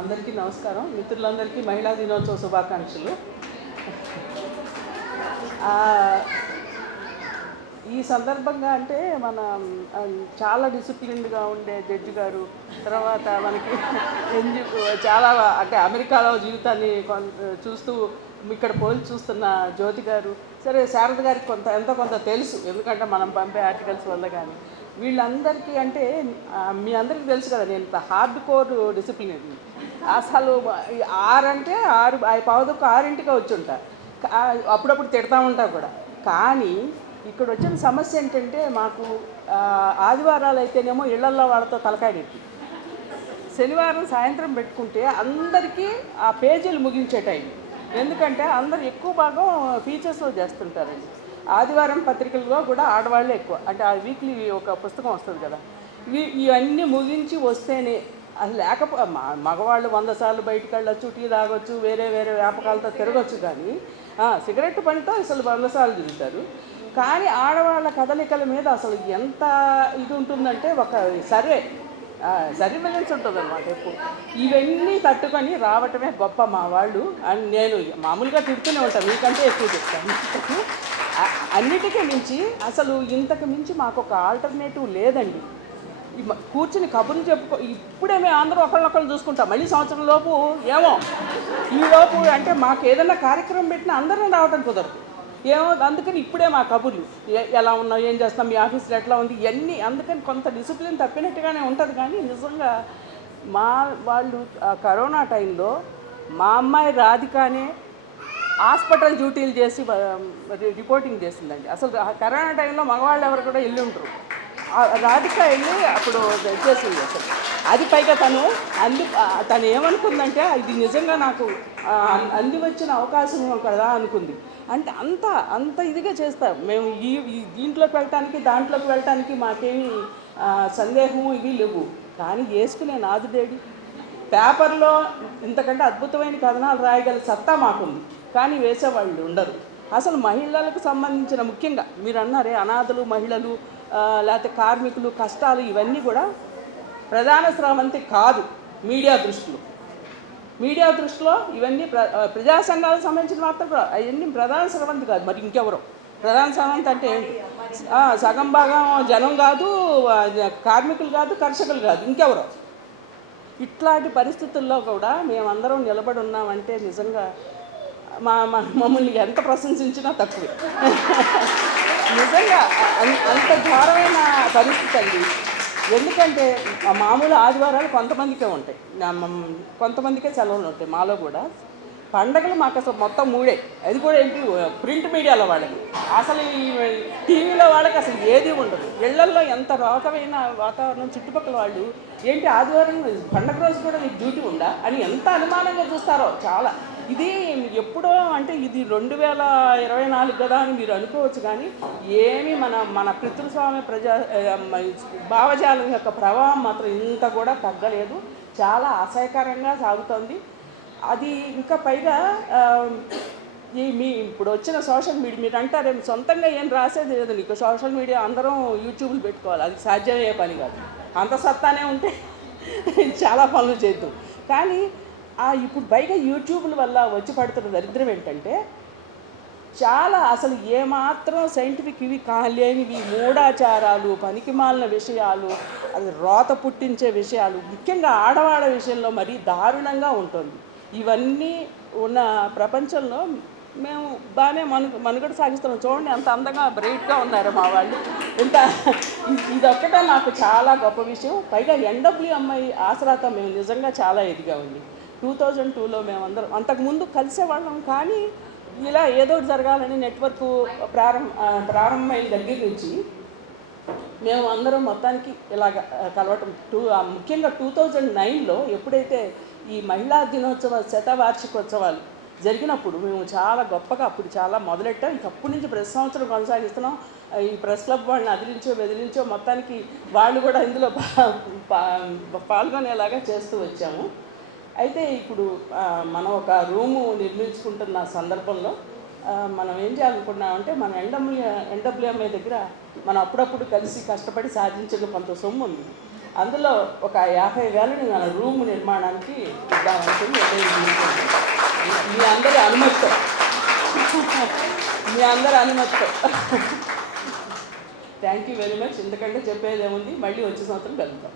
అందరికీ నమస్కారం. మిత్రులందరికీ మహిళా దినోత్సవ శుభాకాంక్షలు. ఈ సందర్భంగా అంటే మన చాలా డిసిప్లిన్డ్గా ఉండే జడ్జి గారు, తర్వాత మనకి చాలా అంటే అమెరికాలో జీవితాన్ని చూస్తూ ఇక్కడ పోల్చి చూస్తున్న జ్యోతి గారు, సరే శారద గారికి కొంత తెలుసు, ఎందుకంటే మనం పంపే ఆర్టికల్స్ వల్ల. కానీ వీళ్ళందరికీ అంటే మీ అందరికీ తెలుసు కదా, నేను ఇంత హార్డ్ కోర్ డిసిప్లిన్. అసలు 6 అంటే 6 పావుదొక్క 6ంటికి వచ్చి ఉంటా, అప్పుడప్పుడు తిడతా ఉంటా కూడా. కానీ ఇక్కడ వచ్చిన సమస్య ఏంటంటే, మాకు ఆదివారాలు అయితేనేమో ఇళ్లల్లో వాళ్ళతో తలకాయ పెట్టి, శనివారం సాయంత్రం పెట్టుకుంటే అందరికీ ఆ పేజీలు ముగించే టైం. ఎందుకంటే అందరు ఎక్కువ భాగం ఫీచర్స్లో చేస్తుంటారండి. ఆదివారం పత్రికల్లో కూడా ఆడవాళ్ళే ఎక్కువ, అంటే ఆ వీక్లీ ఒక పుస్తకం వస్తుంది కదా, ఇవన్నీ ముగించి వస్తేనే. అది మగవాళ్ళు 100 సార్లు బయటకు వెళ్ళొచ్చు, టీ తాగొచ్చు, వేరే వ్యాపకాలతో తిరగచ్చు, కానీ సిగరెట్ పనితో అసలు 100 సార్లు తిరుగుతారు. కానీ ఆడవాళ్ళ కదలికల మీద అసలు ఎంత ఇది ఉంటుందంటే, ఒక సర్వేలెన్స్ ఉంటుంది అన్నమాట ఎక్కువ. ఇవన్నీ తట్టుకొని రావటమే గొప్ప మా వాళ్ళు. అని నేను మామూలుగా తిడుతూనే ఉంటాను, మీకంటే ఎక్కువ చెప్తాను. అన్నిటికీ మించి అసలు ఇంతకు మించి మాకు ఒక ఆల్టర్నేటివ్ లేదండి. కూర్చుని కబుర్లు చెప్పుకో, ఇప్పుడే మేము అందరూ ఒకళ్ళొకళ్ళు చూసుకుంటాం. మళ్ళీ సంవత్సరం లోపు ఏమో ఈలోపు అంటే మాకు ఏదైనా కార్యక్రమం పెట్టినా అందరం రావటం కుదరదు, ఏమో. అందుకని ఇప్పుడే మా కబుర్లు, ఎలా ఉన్నావు, ఏం చేస్తాం, మీ ఆఫీస్లో ఎట్లా ఉంది, ఇవన్నీ. అందుకని కొంత డిసిప్లిన్ తప్పినట్టుగానే ఉంటుంది. కానీ నిజంగా మా వాళ్ళు కరోనా టైంలో మా అమ్మాయి రాధికానే హాస్పిటల్ డ్యూటీలు చేసి రిపోర్టింగ్ చేసిందండి. అసలు కరోనా టైంలో మగవాళ్ళు ఎవరు కూడా వెళ్ళి ఉంటారు, రాధిక వెళ్ళి అప్పుడు చేసింది. అసలు అది పైగా తను ఏమనుకుందంటే, ఇది నిజంగా నాకు అంది వచ్చిన అవకాశం కదా అనుకుంది. అంటే అంత ఇదిగా చేస్తాం మేము. దీంట్లోకి వెళ్ళటానికి దాంట్లోకి వెళ్ళటానికి మాకేమీ సందేహము ఇవి లేవు. కానీ వేసుకునే నాదుడేడి, పేపర్లో ఇంతకంటే అద్భుతమైన కథనాలు రాయగల సత్తా మాకుంది, కానీ వేసేవాళ్ళు ఉండరు. అసలు మహిళలకు సంబంధించిన, ముఖ్యంగా మీరు అన్నారే అనాథలు, మహిళలు, లేకపోతే కార్మికులు కష్టాలు, ఇవన్నీ కూడా ప్రధాన స్రవంతి కాదు మీడియా దృష్టిలో. ఇవన్నీ ప్రజా సంఘాలకు సంబంధించిన మాత్రం అవన్నీ ప్రధాన స్రవంతి కాదు. మరి ఇంకెవరు ప్రధాన స్రవంతి అంటే ఏంటి? సగం భాగం జనం కాదు, కార్మికులు కాదు, కర్షకులు కాదు, ఇంకెవరు? ఇట్లాంటి పరిస్థితుల్లో కూడా మేమందరం నిలబడి ఉన్నామంటే నిజంగా మమ్మల్ని ఎంత ప్రశంసించినా తక్కువే. నిజంగా అంత ఘోరమైన పరిస్థితి అండి. ఎందుకంటే మామూలు ఆదివారాలు కొంతమందికే ఉంటాయి, కొంతమందికే సెలవులు ఉంటాయి. మాలో కూడా పండగలు మాకు అసలు మొత్తం 3. అది కూడా ఏంటి, ప్రింట్ మీడియాలో వాళ్ళకి, అసలు ఈ టీవీలో వాళ్ళకి అసలు ఏది ఉండదు. ఇళ్లల్లో ఎంత రోకమైన వాతావరణం, చుట్టుపక్కల వాళ్ళు ఏంటి ఆదివారం పండగ రోజు కూడా మీకు డ్యూటీ ఉందా అని ఎంత అనుమానంగా చూస్తారో. చాలా ఇది ఎప్పుడో అంటే ఇది 2024 కదా అని మీరు అనుకోవచ్చు, కానీ ఏమి మన పితృస్వామ్య భావజాలం యొక్క ప్రభావం మాత్రం ఇంత కూడా తగ్గలేదు. చాలా అసహ్యకరంగా సాగుతోంది అది. ఇంకా పైగా ఇప్పుడు వచ్చిన సోషల్ మీడియా, మీరు అంటారు సొంతంగా ఏం రాసేది లేదు నీకు, సోషల్ మీడియా అందరం యూట్యూబ్లు పెట్టుకోవాలి, అది సాధ్యమయ్యే పని కాదు. అంత సత్తానే ఉంటే చాలా పనులు చేద్దాం. కానీ ఇప్పుడు పైగా యూట్యూబ్ల వల్ల వచ్చి పడుతున్న దరిద్రం ఏంటంటే, చాలా అసలు ఏమాత్రం సైంటిఫిక్ ఇవి కాలేనివి, మూఢాచారాలు, పనికిమాలిన విషయాలు, అది రోత పుట్టించే విషయాలు, ముఖ్యంగా ఆడవాళ్ళ విషయంలో మరీ దారుణంగా ఉంటుంది. ఇవన్నీ ఉన్న ప్రపంచంలో మేము బాగానే మనుగడ సాగిస్తున్నాం. చూడండి ఎంత అందంగా బ్రైట్గా ఉన్నారు మా వాళ్ళు. ఇదొక్కటే నాకు చాలా గొప్ప విషయం. పైగా NWMI ఆసరాతో మేము నిజంగా చాలా ఎదిగామండి. 2002లో మేమందరం, అంతకుముందు కలిసేవాళ్ళం, కానీ ఇలా ఏదో జరగాలని నెట్వర్క్ ప్రారంభమైన దగ్గర నుంచి మేము అందరం మొత్తానికి ఇలాగ కలవటం. ముఖ్యంగా 2009లో ఎప్పుడైతే ఈ మహిళా దినోత్సవ శతవార్షికోత్సవాలు జరిగినప్పుడు మేము చాలా గొప్పగా అప్పుడు చాలా మొదలెట్టాం. ఇంకప్పటి నుంచి ప్రతి సంవత్సరం కొనసాగిస్తున్నాం. ఈ ప్రెస్ క్లబ్ వాళ్ళని బెదిరించో మొత్తానికి వాళ్ళు కూడా ఇందులో పాల్గొనేలాగా చేస్తూ వచ్చాము. అయితే ఇప్పుడు మనం ఒక రూము నిర్మించుకుంటున్న సందర్భంలో మనం ఏం చేయాలనుకున్నామంటే, మన NWMI దగ్గర మనం అప్పుడప్పుడు కలిసి కష్టపడి సాధించిన కొంత సొమ్ము ఉంది. అందులో ఒక 50,000ని మన రూమ్ నిర్మాణానికి ఇద్దామనుకుని మీ అందరి అనుమతితో థ్యాంక్ యూ వెరీ మచ్. ఎందుకంటే చెప్పేదేముంది, మళ్ళీ వచ్చే సంవత్సరం కలుద్దాం.